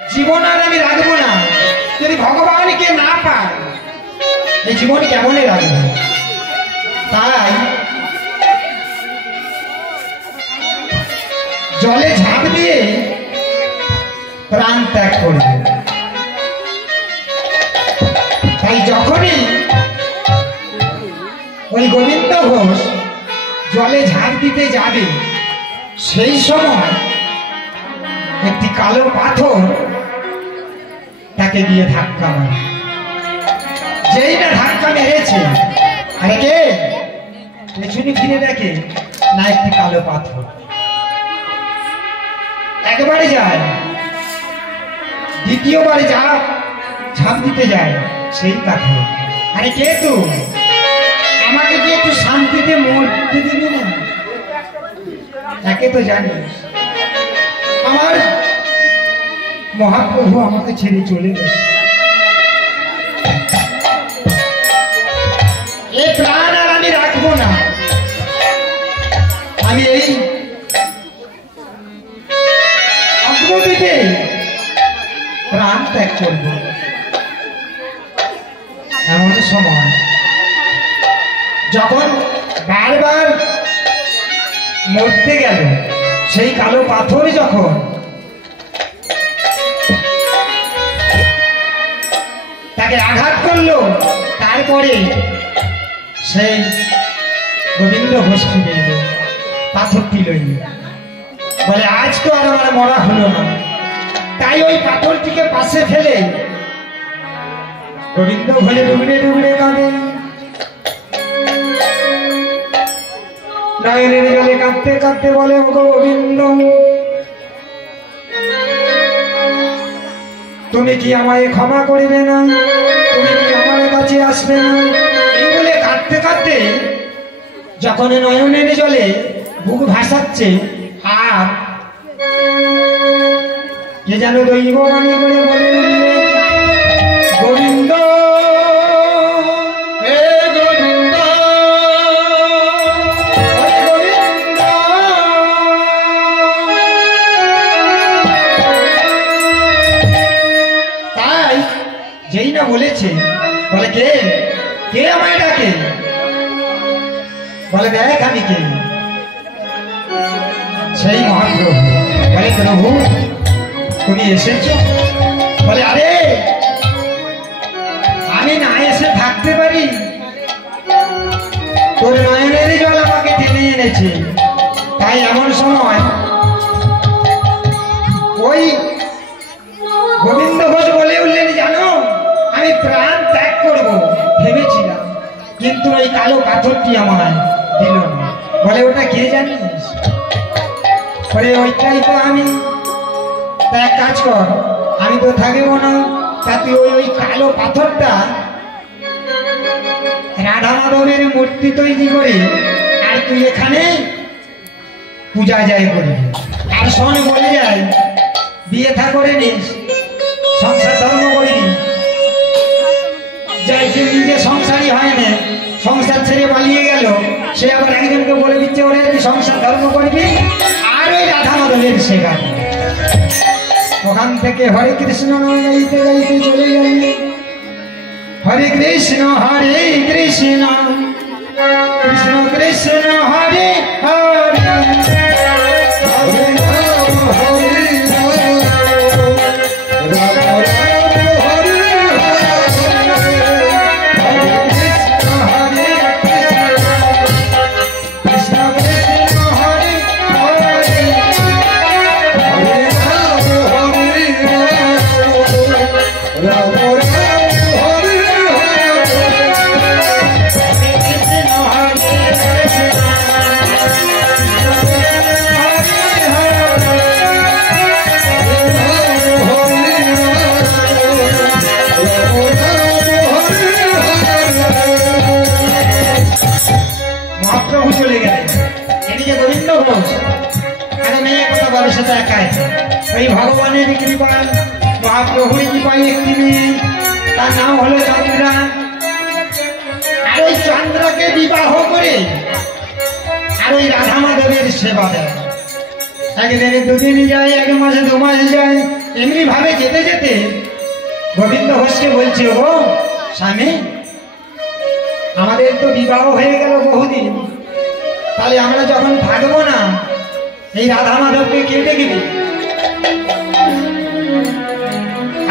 জীবন আর আমি রাখবো না, যদি ভগবানকে না পাই এই জীবন কেমনে রাখবো। তাই জলে ঝাঁপ দিয়ে প্রাণ ত্যাগ করবে। তাই যখনই ওই গোবিন্দ ঘোষ জলে ঝাঁপ দিতে যাবে সেই সময় একটি কালো পাথর তাকে দিয়ে ধাক্কা মারে। যেই না ধাক্কা মেরেছে, আরে কে পেছনে ফিরে দেখে না একটি কালো পাথর। একবারে যায়, দ্বিতীয়বারে ঝাঁপ দিতে যায় সেই পাথর। আরে কে তো আমাকে কি একটু শান্তিতে মরতে দিবি না? একে তো জানিস আমার মহাপ্রভু আমাকে ছেড়ে চলে গেছে, এই প্রাণ আর আমি রাখবো না। আমি এই অগ্রগতিতে প্রাণ ত্যাগ করব। এমন সময় যখন বারবার মরতে গেল সেই কালো পাথর যখন তাকে আঘাত করলো, তারপরে সেই গোবিন্দ ঘোষ ফিরে এলো পাথরটি লইল। বলে আজ তো আর আমার মরা হলো না। তাই ওই পাথরটিকে পাশে ফেলে গোবিন্দ ঘোষে ডুবড়ে ডুবড়ে কাঁদে, নয়নের জলে কাঁদতে কাঁদতে বলে গোবিন্দ তুমি কি আমায় ক্ষমা করবে না? তুমি কি আমার কাছে আসবে না? এই বলে কাঁদতে কাঁদতে যখন নয়নের জলে বুক ভাসাচ্ছে, আর কে যেন দৈব বাণী করে বলে গোবিন্দ যেই না বলেছে, বলে কে কে আমায় ডাকে? বলে দেখ আমি কে। সেই মহাপ্রভু বলে প্রভু তুমি এসেছো? বলে আরে আমি না এসে থাকতে পারি? তোর নয়নের জল আমাকে টেনে এনেছে। তাই এমন সময় ওই গোবিন্দ ঘোষ বলে উঠলেন, জানো আমি প্রাণ ত্যাগ করবো ভেবেছিলাম, কিন্তু ওই কালো পাথরটি আমায় দিল না। বলে ওটা কে জানিস? বলে ওইটাই তো আমি। তা এক কাজ কর, আমি তো থাকবো না, তা তুই ওই কালো পাথরটা রাধা মাধবের মূর্তি তৈরি করে আর তুই এখানে পূজা যায় করবি। আর শোন বলে যায় বিয়ে থা করে নিস, সংসার ধর্ম করবি। যাই যে নিজে সংসারই হয় না, সংসার ছেড়ে পালিয়ে গেল, সে আবার একজনকে বলে দিচ্ছে ওরে তুই সংসার ধর্ম করবি আর ওই রাধা মাধবের শেখাবি। ওখান থেকে হরে কৃষ্ণ গাইতে গাইতে চলে গেল। হরে কৃষ্ণ কৃষ্ণ কৃষ্ণ হরে হরে, হরে রাম হরে রাম, ভগবানের কৃপা মহাপ্রভুর কৃপায় একটি মেয়ে, তার নাম হলো চন্দ্রা। আর ওই চন্দ্রাকে বিবাহ করে আর ওই রাধা মাধবের সেবা দেয়। একদিন দুদিন যায়, এক মাসে 2 মাস যায়, এমনি ভাবে যেতে যেতে গোবিন্দ ঘোষকে বলছে, ও স্বামী, আমাদের তো বিবাহ হয়ে গেল বহুদিন, তাহলে আমরা যখন থাকবো না, এই রাধা মাধবকে কে দেখবি?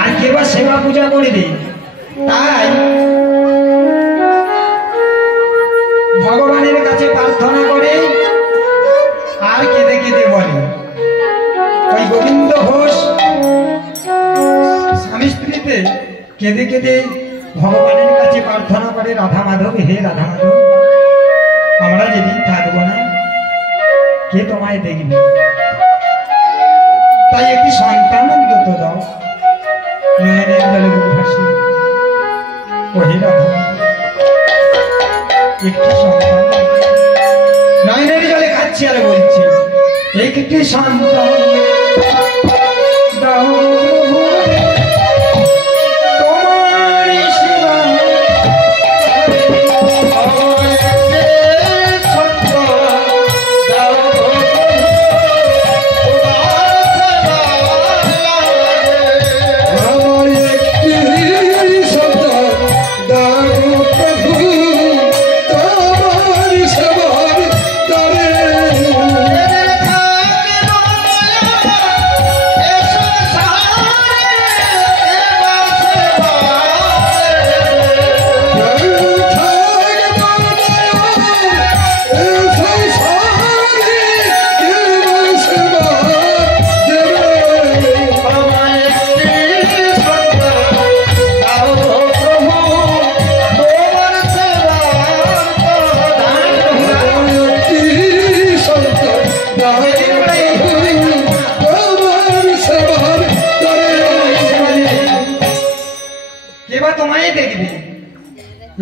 আর কে বা সেবা পূজা করবে? তাই ভগবানের কাছে প্রার্থনা করে আর কেঁদে কেঁদে বলে। ওই গোবিন্দ ঘোষ স্বামী স্ত্রীতে কেঁদে কেঁদে ভগবানের কাছে প্রার্থনা করে, রাধা মাধব, হে রাধা মাধব, আমরা যেদিন থাকবো না, কে তোমায় দেখবে? তাই একটি সন্তান অন্তত দাও। নয়নের জলে বুক ভাসিয়ে, ও হে রাধা মাধব, একটি সন্তান। নয়নের জলে কাচ্ছি আর বলছি, একটি সন্তান দাও প্রভু, তোমার সেবা।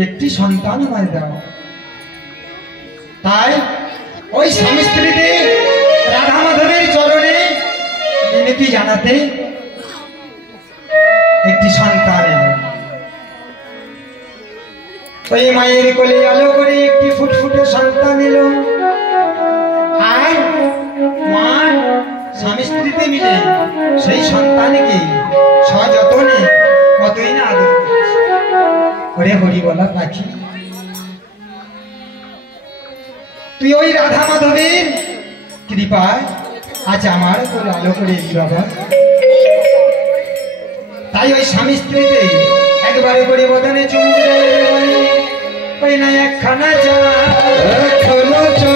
একটি সন্তান আমায় দাও। তাই ওই স্বামী স্ত্রীতে রাধা মাধবের চরণে মিনতি জানাতে একটি সন্তান এলো। ওই মায়ের কোলে আলো করে একটি ফুটফুটে সন্তান এলো। আর মা স্বামী স্ত্রীতে মিলে সেই সন্তানকে সযত্নে কতই না আদর করছে। ওরে হরি বলা পাখি, তুই ওই রাধা মাধবের কৃপায় আজ আমার তোর আলো করে এলি বাবা। তাই ওই স্বামী স্ত্রীতে একবারে করে বদনে চুমু দেয়, ওই না একখানা চা, একখানা চা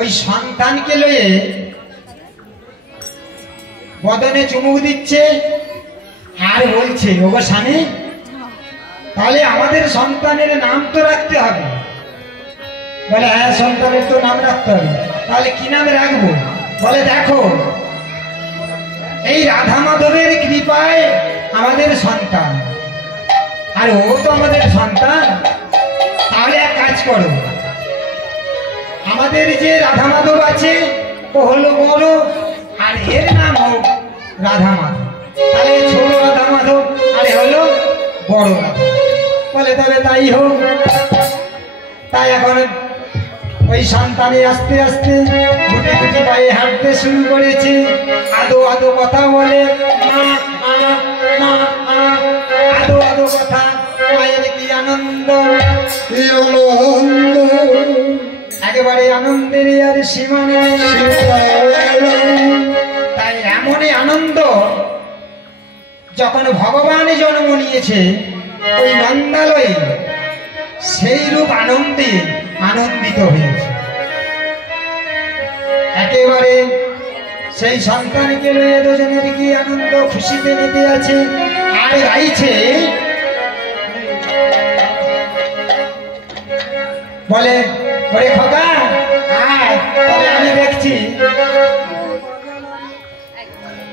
ওই সন্তানকে লয়ে বদনে চুমুক দিচ্ছে আর বলছে ওগো স্বামী, তাহলে আমাদের সন্তানের নাম তো রাখতে হবে। বলে হ্যাঁ, সন্তানের তো নাম রাখতে হবে। তাহলে কি নামে রাখবো? বলে দেখো, এই রাধা মাধবের কৃপায় আমাদের সন্তান, আর ও তো আমাদের সন্তান। তাহলে এক কাজ করো, আমাদের যে রাধা মাধব আছে ও হলো বড়, আর এর নাম হোক রাধা মাধব। তাহলে ছোট রাধা মাধব আর হলো বড় রাধা। বলে তবে তাই হোক। তাই এখন ওই সন্তানে আস্তে আস্তে গুটি গুটি পায়ে হাঁটতে শুরু করেছে। আদো আদো কথা বলে, আদো আদো কথা। মায়ের কি আনন্দ, একেবারে আনন্দের আর সীমা নেই। তাই এমনই আনন্দ, যখন ভগবান জন্ম নিয়েছে ওই নন্দালয়ে, সেই রূপ আনন্দে আনন্দিত হয়েছে। একেবারে সেই সন্তানকে লয়ে দুজনের কি আনন্দ খুশিতে মেতে আছে। আর গাইছে, বলে ওরে খোকা আয়, তবে আমি দেখছি।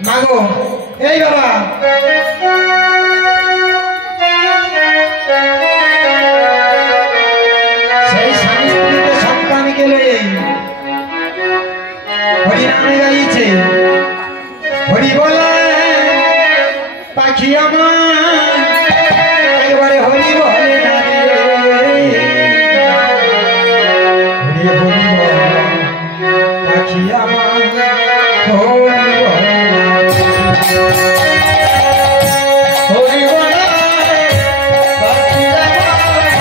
মাগো, এই বাবা, সেই স্বামী স্ত্রীকে সন্তানকে লয়ে হরি নামে গাইছে। হরি বলে পাখি আমার, একবারে হরি বলে না রে, হরি বলে পাখি আমার, হরি বলে হরি বলে পাখি আমার,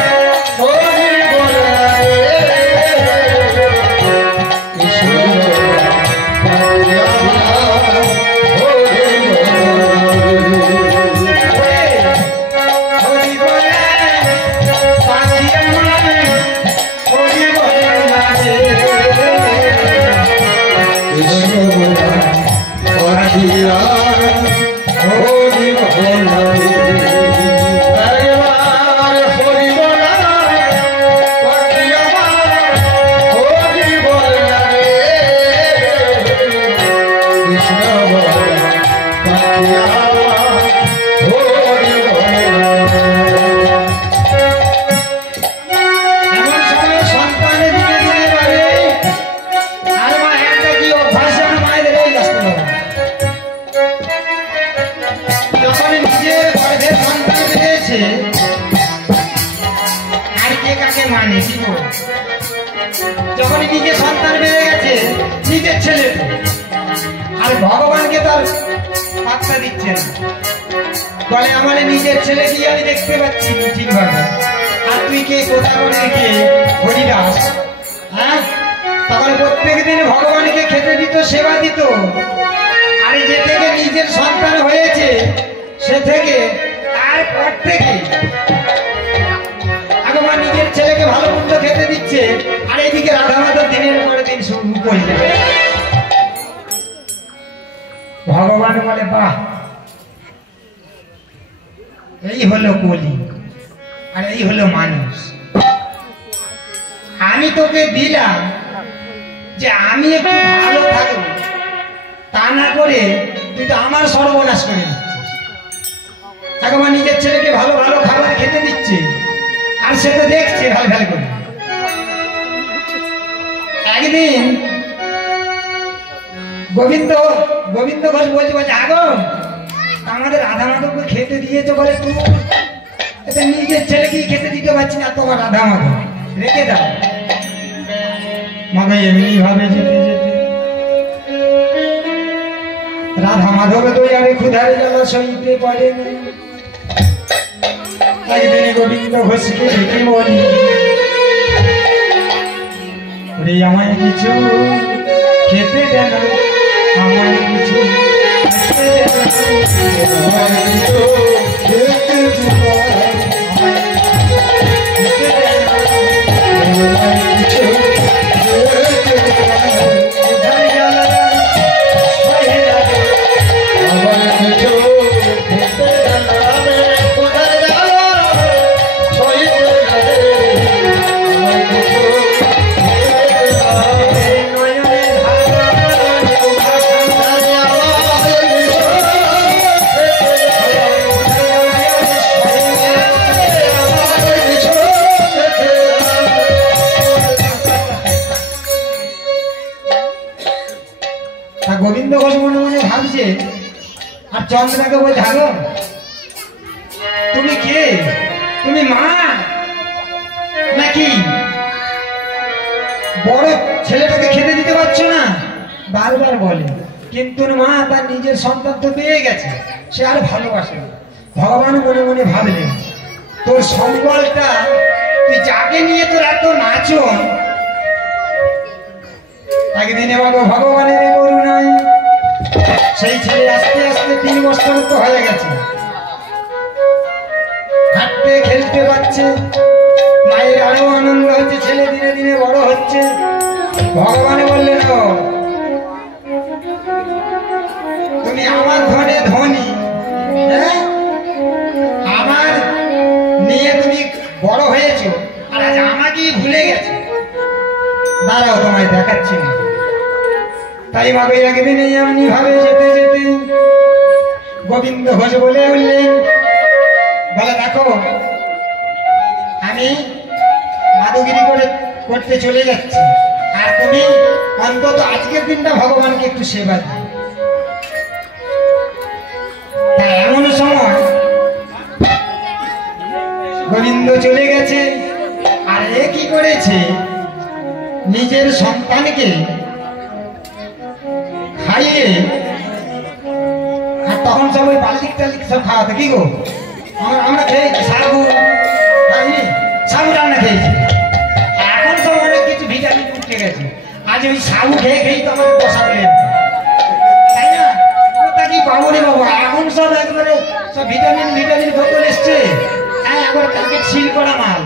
হরি বলে যখন নিজের সন্তান বেড়ে গেছে, নিজের ছেলে, আর ভগবানকে তার পাত্তা দিচ্ছে না। বলে আমার নিজের ছেলে কি আমি দেখতে পাচ্ছি ঠিকভাবে, আর তুই কে, কোথা করে কে? হরিদাস। হ্যাঁ, তখন প্রত্যেক দিন ভগবানকে খেতে দিত, সেবা দিত। আর যে থেকে নিজের সন্তান হয়েছে, সে থেকে তারপর থেকে ভগবান নিজের ছেলেকে ভালো মন্দ খেতে দিচ্ছে, আর এইদিকে রাধা মাধব দিনের পরে দিন শুরু করে যায়। ভগবান বলে বাহ, এই হলো কলি, আর এই হলো মানুষ। আমি তোকে দিলাম যে আমি একটু ভালো থাকবো, তা না করে তুই তো আমার সর্বনাশ করে দিচ্ছিস। ভগবান নিজের ছেলেকে ভালো ভালো খাবার খেতে দিচ্ছে, আর সে তো দেখছে ভাল ভাল করে। একদিন গোবিন্দ ঘোষ বলছে আগো, আমাদের রাধা মাধবকে খেতে দিয়েছো, বলে তুই এটা নিজের ছেলেকে খেতে দিতে পারছি না, তোমার রাধা মাধব রেখে দাও। মানে এমনি ভাবে যেতে যেতে রাধা মাধব তো আরে ক্ষুধারে জ্বালা সইতে পারে না। একদিন গোবিন্দ ঘোষকে ডেকে বলি, রে আমায় কিছু খেতে দে না, আমায় কিছু খেতে দে না। গোবিন্দ ঘোষ মনে মনে ভাবছে, আর চন্দ্রাকে বলছে, হাগো তুমি কে? তুমি মা নাকি? বড় ছেলেটাকে খেতে দিতে পারছো না? বারবার বলে, কিন্তু মা তার নিজের সন্তান তো পেয়ে গেছে, সে আর ভালোবাসে না। ভগবান মনে মনে ভাবলেন, তোর সম্বলটা তুই যাকে নিয়ে তোর এত নাচন, একদিনে বাবু ভগবানের করুণায় সেই ছেলে আস্তে আস্তে 3 বছর তো হয়ে গেছে, হাঁটতে খেলতে পারছে, মায়ের আরো আনন্দ হচ্ছে, ছেলে দিনে দিনে বড় হচ্ছে। ভগবান বললেন, তুমি আমার ধনে ধনী, হ্যাঁ আমার নিয়ে তুমি বড় হয়েছো, আর আজ আমাকেই ভুলে গেছো। দাঁড়াও তোমায় দেখাচ্ছি না। তাই মা ওই একদিনে এমনি ভাবে যেতে যেতে গোবিন্দ ঘোষ বলে উঠলেন, বলে দেখো আমি মাদুগিরি করতে চলে যাচ্ছি, আর তুমি অন্তত আজকের দিনটা ভগবানকে একটু সেবা দিও। তাই এমন সময় গোবিন্দ চলে গেছে, আর এ কি করেছে, নিজের সন্তানকে খাইয়ে, আর তখন সব ওই বাল্লিক টাল্লিক সব খাওয়াতে, কি গো আমরা খেয়েছি সাবু, সাবু রান্না খেয়েছি, এখন সব অনেক কিছু ভিটামিন উঠে গেছে। আজ ওই সাবু খেয়ে খেয়েই তো আমাদের বসাবেন, তাই না? ওটা কি পাবো রে বাবা, এখন সব একবারে সব ভিটামিন বোতল এসছে, হ্যাঁ একবার প্যাকেট সিল করা মাল।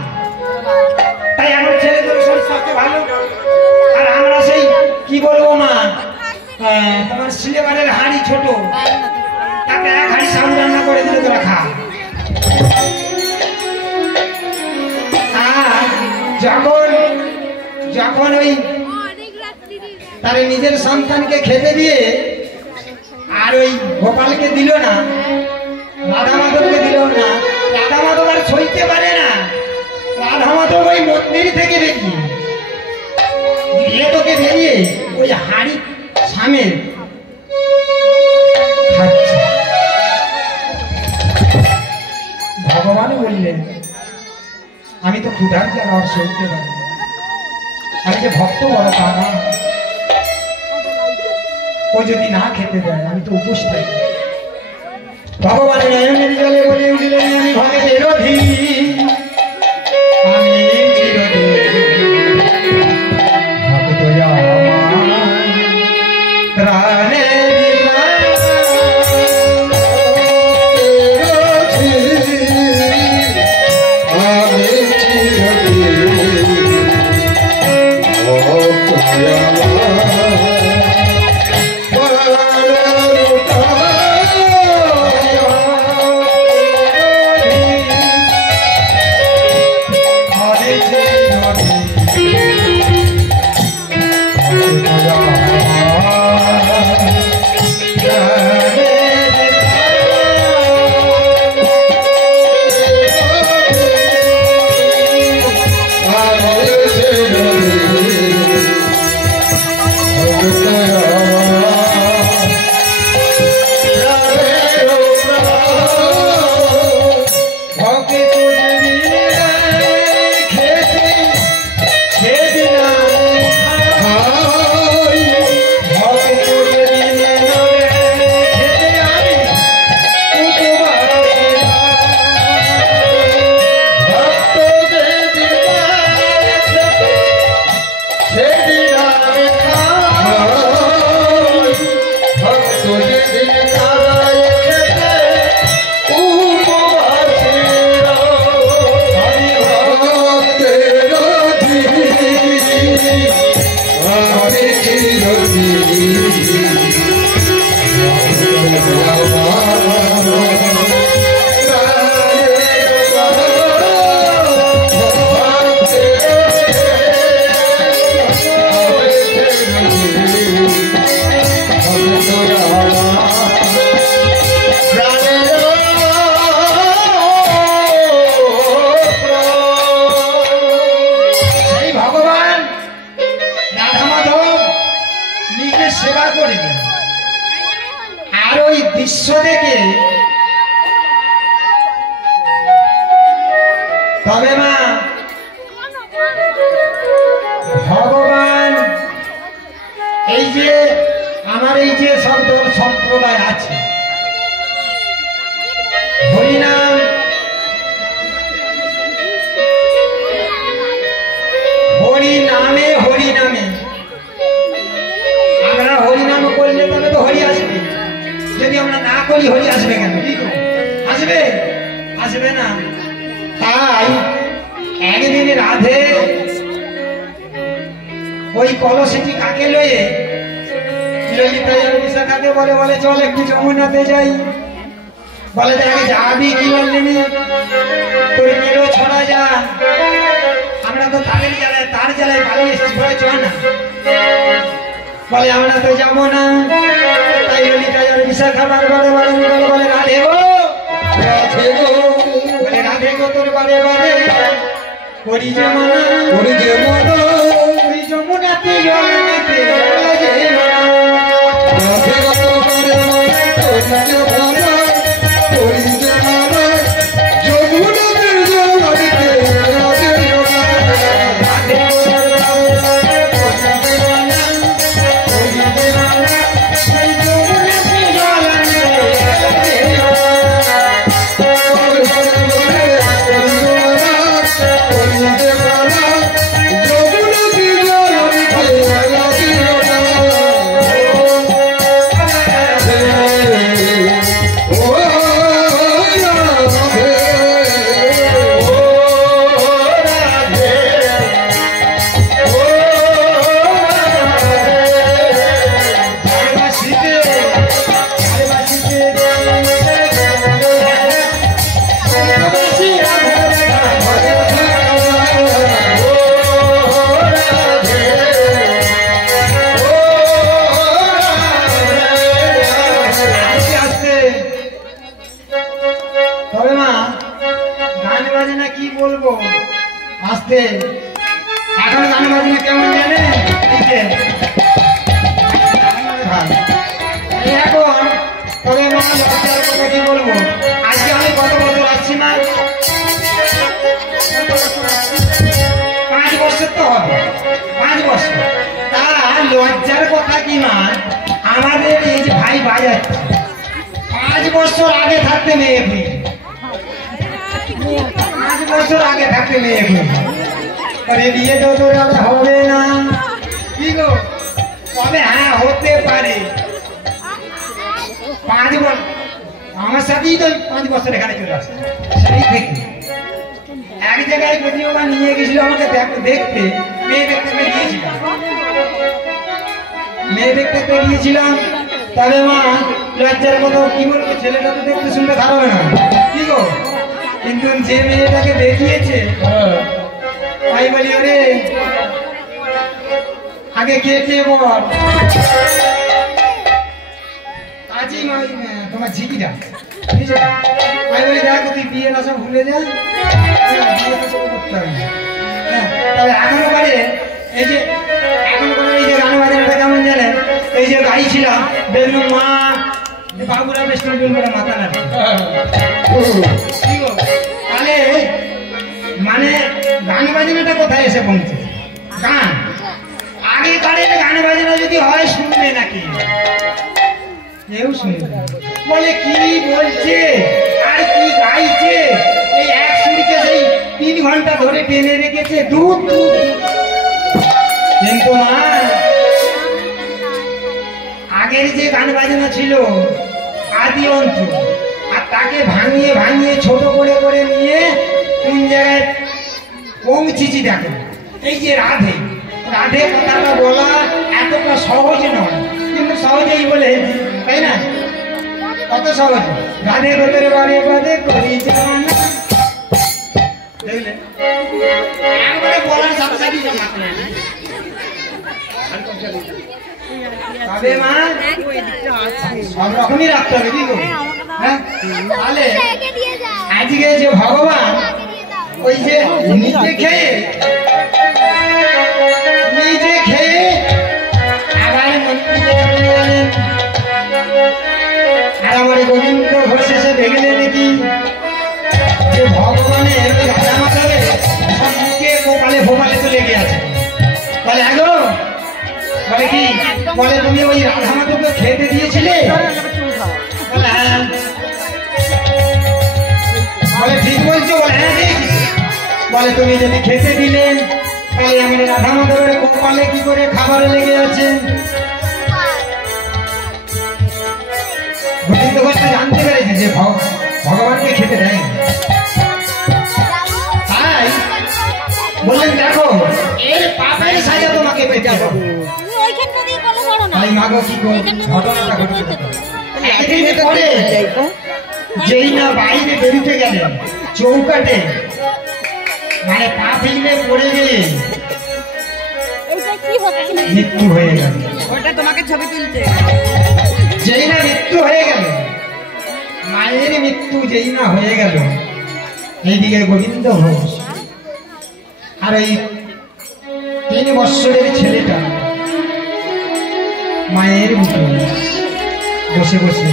তাই এখন ছেলেদের শরীর স্বাস্থ্য ভালো, আর আমরা সেই কি বলবো মা, তোমার সিলেবারের হাঁড়ি ছোট, তাকে 1 হাঁড়ি সাবু রান্না করে দিলে তোরা খা। যখন ওই তার নিজের সন্তানকে খেতে দিয়ে আর ওই গোপালকে দিল না, রাধা মাধবকে দিল না, রাধা মাধব আর সইতে পারে না। রাধা মাধব ওই মন্দির থেকে বেরিয়ে ওই হাড়ি সামনে খাচ্ছে। ভগবান বললেন, আমি তো ক্ষুধার জ্বালা আর সইতে পারি না, আমি যে ভক্ত বড় তা না, ও যদি না খেতে দেয় আমি তো উপোস থাকি। ভগবান নয়নের জলে বলে উঠলেন, আমি ভগতের অধীন, আমি চিরদিন ভক্ত আমার প্রাণের সেবা করিবেন। ওই দৃশ্য দেখে তবে মা ভগবান এই যে আমার এই যে সব সম্প্রদায় আছে হরিনাম হরিনামে হরিনামে আমরা হরিনাম করলে তবে তো হরি আসবে, যদি আমরা না করি হরি আসবে কেন? কি আসবে? আসবে না। তাই একদিন রাধে ওই কলসিটি কাকে লয়ে ললিতা আর বিশাখাকে বলে বলে চল একটু যমুনাতে যাই। বলে আগে যাবি কি বললেনি, তোর মেয়েও ছড়া যা, আমরা তো তাদের জ্বালায় তার জ্বালায় পালিয়ে এসেছি, বলে চ না। বলে আমরা তো যাবো না। তাই ললিতা আর বিশাখা বারে বারে বলে রাধে গো রাধে গো, বলে রাধে গো তোর বারে বারে করি যে মানা, করি যে মানা, ওই যমুনাতে জল নিতে লাগে না। রাধে গো তোর বারে বারে করি যে মানা, করি যে মানা, যমুনাতে জল নিতে লাগে না। রাধে গো তোর বারে বারে করি যে মানা, করি যে মানা, ওই যমুনাতে জল নিতে লাগে না। এখন গান বাজনা কেমন জানে? এখন তবে মা লজ্জার কথা কি বলবো, আজকে আমি কত বছর আসছি মা, 5 বছর তো হবে, 5 বছর। তা লজ্জার কথা কি মা, আমাদের এই যে ভাই বাজাচ্ছে 5 বছর আগে থাকতে মেয়ে, 5 বছর আগে থাকতে মেয়ে বিয়ে তো তোর হবে না। কি গো? তবে হ্যাঁ হতে পারে 5 বছর আমার সাথেই তো 5 বছর এখানে চলে আসে। সেই থেকে এক জায়গায় প্রতিভা নিয়ে গেছিল আমাকে দেখতে, মেয়ে দেখতে গিয়েছিলাম, মেয়ে দেখতে গিয়েছিলাম। তবে মা লজ্জার কথা কি বলবো, ছেলেটা তো দেখতে শুনতে খারাপ না। কি গো? কিন্তু যে মেয়েটাকে দেখিয়েছে তাই বলি ওরে আগে কে কে বল, কাজী তোমার ঝিকিটা আমি বলি দেখো তুই বিয়ে না সব ভুলে যা, বিয়ে তো সব করতে হবে। তবে এখনো পারে এই যে এখনো পারে এই যে গান বাজানোটা কেমন জানেন, এই যে গাড়ি ছিলাম দেখলাম মা বাবুরা বেশ নতুন করে মাথা নাড়ছে। তাহলে মানে গান বাজনাটা কোথায় এসে পৌঁছে? গান আগে কারের গান বাজনা যদি হয় শুনবে নাকি? কেউ শুনবে, বলে কি বলছে আর কি গাইছে, এই এক সুরকে সেই 3 ঘন্টা ধরে টেনে রেখেছে দূর দূর। কিন্তু মা আগের যে গান বাজনা ছিল আদি অন্ত, আর তাকে ভাঙিয়ে ভাঙিয়ে ছোট করে করে নিয়ে কোন জায়গায় পৌঁছেছি দেখো। এই যে রাধে রাধে কথাটা বলা এতটা সহজ নয়, কিন্তু সহজেই বলে, তাই না? কত সহজ। রাধে গোদের বারে বারে করি জানা, দেখলে একবারে বলার সাথে সাথে তবে মা সব রকমই রাখতে হবে। কি করবো? হ্যাঁ তাহলে আজকে যে ভগবান ওই যে নিজে খেয়ে আবার মন্দিরে চলে গেলেন। এবারে গোবিন্দ ঘোষ এসে দেখলে নাকি যে ভগবানের রাধা মাথাবে সম্মুখে গোপালে ভোপালে তো লেগে আছে। বলে হ্যাঁ গো, বলে কি, বলে তুমি ওই রাধা মাধবকে খেতে দিয়েছিলে? বলে হ্যাঁ। বলে ঠিক বলছো? বলে হ্যাঁ ঠিক। বলে তুমি যদি খেতে দিলে তাহলে আমার রাধা মাধবের গোপালে কি করে খাবারে লেগে আছে? গোবিন্দ ঘোষ জানতে পেরেছে যে ভগবানকে খেতে দেয়। তাই বললেন দেখো এর পাপের সাজা তোমাকে পেতে হবে। তাই মাগো কি ঘটনাটা ঘটেছে। একদিন পরে যেই না বাইরে বেরোতে গেলেন চৌকাটে মানে পা ফেলে পড়ে গিয়ে মৃত্যু হয়ে গেল। ওটা তোমাকে ছবি তুলছে। যেই না মৃত্যু হয়ে গেল, মায়ের মৃত্যু যেই না হয়ে গেল, এইদিকে গোবিন্দ ঘোষ আর এই 3 বৎসরের ছেলেটা মায়ের মুখে বসে বসে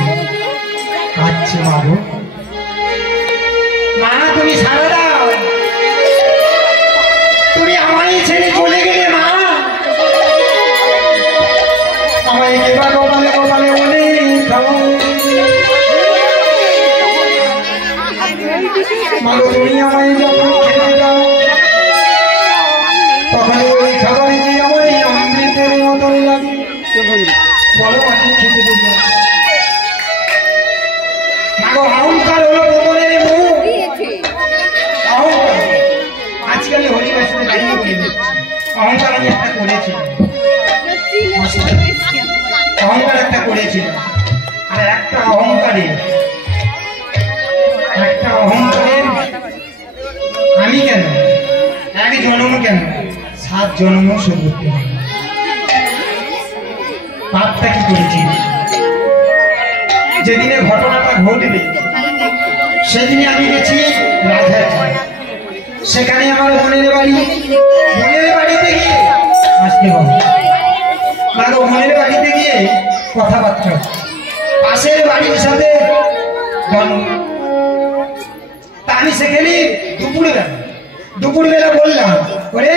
কাঁদছে। মা গো, মা তুমি সারা দাও, তুমি আমায় ছেড়ে চলে গেলে মা, আমায় এবার গোপালে গোপালে বলে খাও। মা গো, তুমি আমায় যখন খেতে দাও তখন ওই খাবারে যে আমায় অমৃতের মতন লাগে। বলো মাকে খেতে দেব। মা গো, অহংকার হলো বোতলের মুখ। অহংকার আজকাল হরিবাসনে দাঁড়িয়ে বলে অহংকার আমি একটা করেছি, অহংকার একটা করেছিল। আর একটা অহংকারে আমি কেন 1 জন্ম কেন 7 জন্ম শোধ করতে হবে। পাপটা কি করেছি? যেদিনে ঘটনাটা ঘটবে সেদিনে আমি গেছি রাধার, সেখানে আমার বোনের বাড়িতে গিয়ে আসতে হবে। বোনের বাড়িতে গিয়ে কথাবার্তা, পাশের বাড়ির সাথে তা আমি সেখানে দুপুরবেলা বললাম, ওরে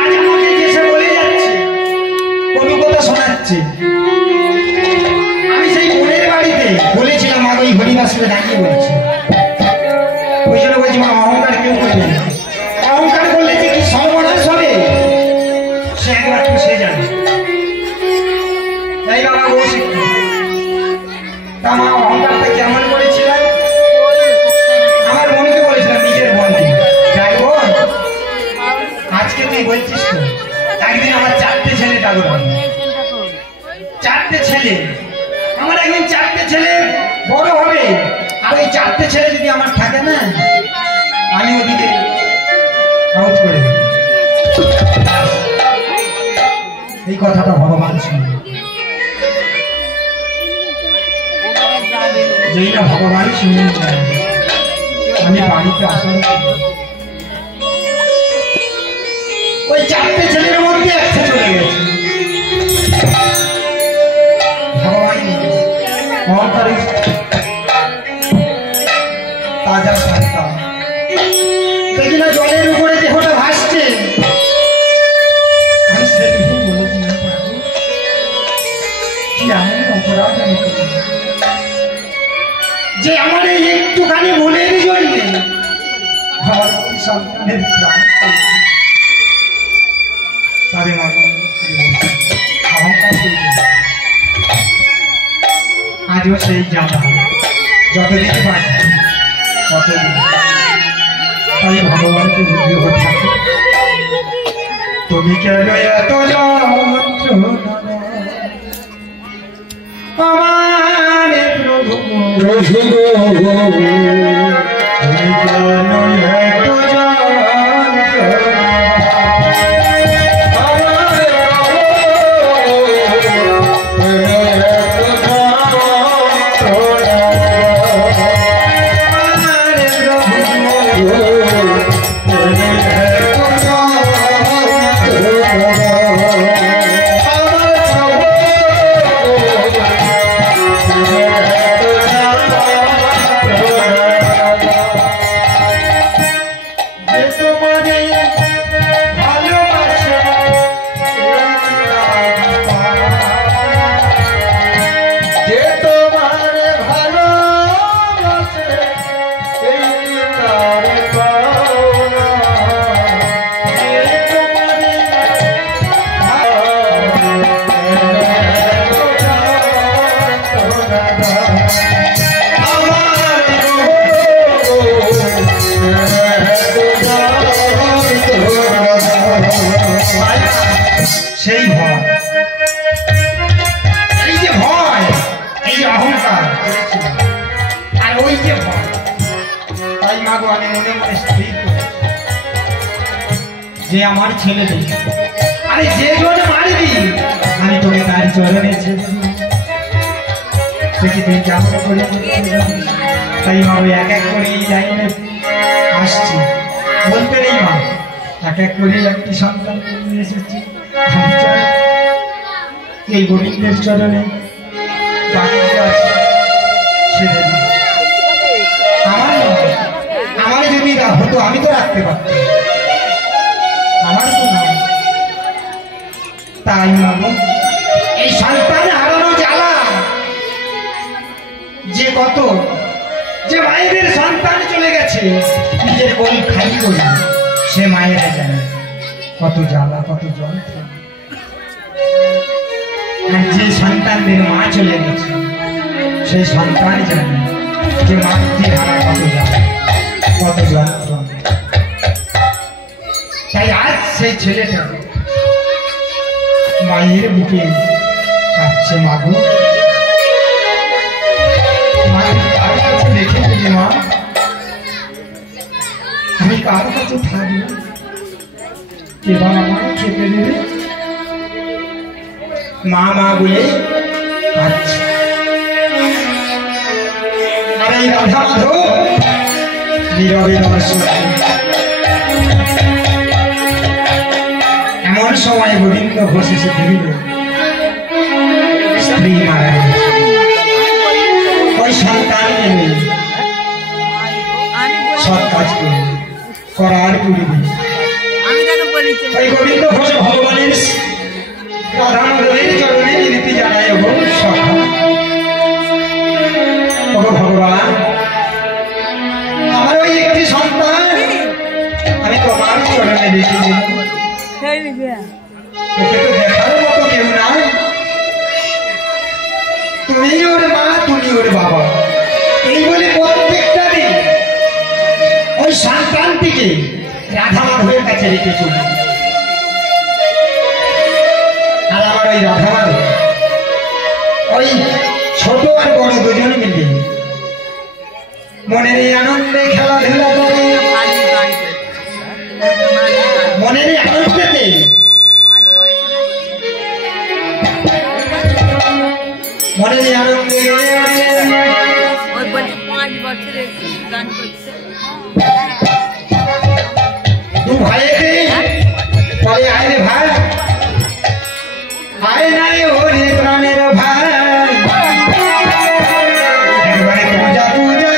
আজ আমাকে যেসে বলে যাচ্ছে কোনো কথা শোনাচ্ছে। আমি সেই বোনের বাড়িতে বলেছিলাম, মা ওই হরিবাসরে দাঁড়িয়ে বলছি, ওই জন্য বলছি মা অহংকার কেউ করবে না। অহংকার করলে যে কি সর্বনাশ হবে সে একমাত্র সে জানে। তাই বাবা ও শিক্ষা তা মা অহংকারটা কেমন করেছিলাম? আমার বোনকে বলেছিলাম, নিজের বোনকে, যাই বোন আজকে তুই বলছিস তো একদিন আমার 4টে ছেলে ডাকবো, 4টে ছেলে আমার, একদিন 4টে ছেলে বড় হবে। আর ওই 4টে ছেলে যদি আমার থাকে না, আমি ওদিকে আউট করে দেব। এই কথাটা ভগবান শুনে, যেই না ভগবান শুনে আমি বাড়িতে আসার ওই 4টে ছেলের মধ্যে একটা চলে গেছে। ভগবান অহংকারী তাজা সন্তান দেখি না জলের উপরে দেহটা ভাসছে। আমি সেদিন বলেছিলাম, কি এমন অপরাধ আমি করি যে আমার এই একটুখানি ভুলের জন্য আমার সন্তানের প্রাণ তবে আজও সেই জানা যতদিন বাঁচি ততদিন। তাই ভগবানকে বুঝিয়ে থাকে, তুমি কেন এত আমার প্রভু প্রভু তুমি কেন এত সেই ভয়, এই যে ভয়, এই অহংকার করেছিল, আর ওই যে ভয়, তাই মাগো আমি মনে মনে স্থির করি যে আমার ছেলে নেই, আরে যে জন মারবি আমি তোকে তার চরণে ছেড়ে সে কি তুই কেমন করে? তাই মা ওই এক এক করে এই লাইনে আসছি, বলতে নেই মা, এক এক করে একটি সন্তান নিয়ে এসেছি, আমি চাই এই গোবিন্দের চরণে বাকি আছে সে দেবী আমার নয়, আমার যদি হতো আমি তো রাখতে পারতাম, আমার তো নয়। তাই মাগো এই সন্তান হারানো জ্বালা যে কত, যে মায়েদের সন্তান চলে গেছে নিজের কোল খালি করে, সে মায়েরা জানে কত জ্বালা কত যন্ত্রণা। আর যে সন্তানদের মা চলে গেছে সেই সন্তান জানে যে মাতৃহারা কত জ্বালা কত যন্ত্রণা। তাই আজ সেই ছেলেটা মায়ের বুকে কাঁদছে, মাগো কার কাছে রেখে দিলি মা, আমি কার কাছে থাকবো, এবার আমায় খেতে দেবে? মা মা বলে কাঁদছে। আর এই রাধা মাধব নীরবে নমস্কার। এমন সময় গোবিন্দ ঘোষ এসে ফিরিল, স্ত্রী মারা গেছে, ওই সন্তানকে নেই, সৎ কাজ করার পূর্বে ওই গোবিন্দ ঘোষ ভগবানের রাধা মাধবের চরণে নীতি জানায়, ভগবান আমার ওই একটি সন্তান আমি তোমার চরণে রেখে দিলাম, ওকে তো দেখার মতো কেউ নাই, তুমি ওর মা তুমি ওর বাবা, এই বলে প্রত্যেকটা দিন ওই সন্তানটিকে রাধা মাধবের কাছে রেখে চলি। আর আমার ওই রাধা মাধব ওই ছোট আর বড় দুজন মিলে মনের এই আনন্দে খেলাধুলা করে, মনের এই আনন্দেতে মনের এই আনন্দে দু ভাইকে বলে আয় রে ভাই, আয় নাই ওরে প্রাণের ভাই, একবারে পূজা পূজা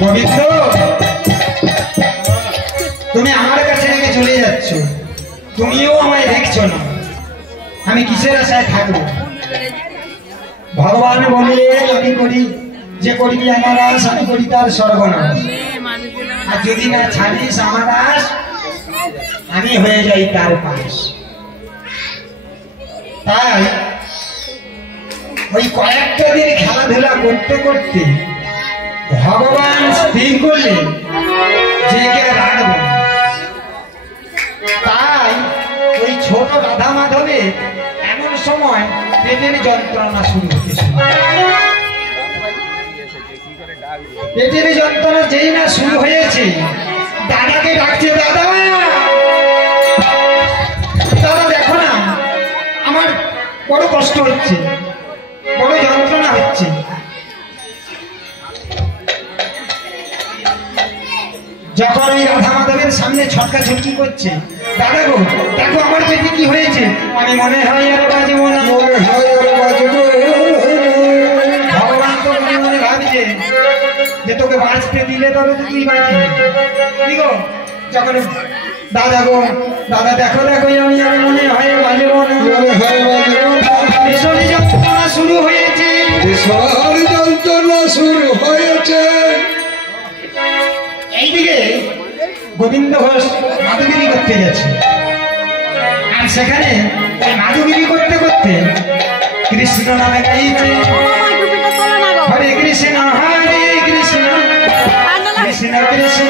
গোবিন্দ তুমি আমার কাছে রেখে চলে যাচ্ছ, তুমিও আমায় দেখছো না, আমি কিসের আশায় থাকবো? ভগবান বললে আমি করি, যে করবি আমার আশ আমি করি তার সর্বনাশ, আর যদি না ছাড়িস আমার আশ আমি হয়ে যাই তার পাশ। তাই ওই কয়েকটা দিন খেলাধুলা করতে করতে ভগবান স্থির করলেন যে কে রাখব। তাই ওই ছোট রাধা মাধবের এমন সময় পেটের যন্ত্রণা শুরু হতেছিল। পেটের যন্ত্রণা যেই না শুরু হয়েছে দাদাকে ডাকছে, দাদা দাদা দেখো না আমার বড় কষ্ট হচ্ছে, বড় যন্ত্রণা হচ্ছে। যখন ওই রাধা মাধবের সামনে ছটকা ছটকি করছে, দাদা গো দেখো আমার পেটে কি হয়েছে, আমি মনে হয় আর বাজবো না, মনে হয় আর বাজবো। ভগবান তো মনে মনে ভাবি যে তোকে বাঁচতে দিলে তবে তো তুই বাঁচবি। কি গো যখন দাদা গো দাদা দেখো দেখো আমি আর মনে হয় বাঁচব না, ভীষণ যন্ত্রণা শুরু হয়েছে, ভীষণ যন্ত্রণা শুরু হয়েছে। এইদিকে গোবিন্দ ঘোষ মাধুগিরি করতে গেছে, আর সেখানে ওই মাধুগিরি করতে করতে কৃষ্ণ নামে গাইছে হরে কৃষ্ণ কৃষ্ণ কৃষ্ণ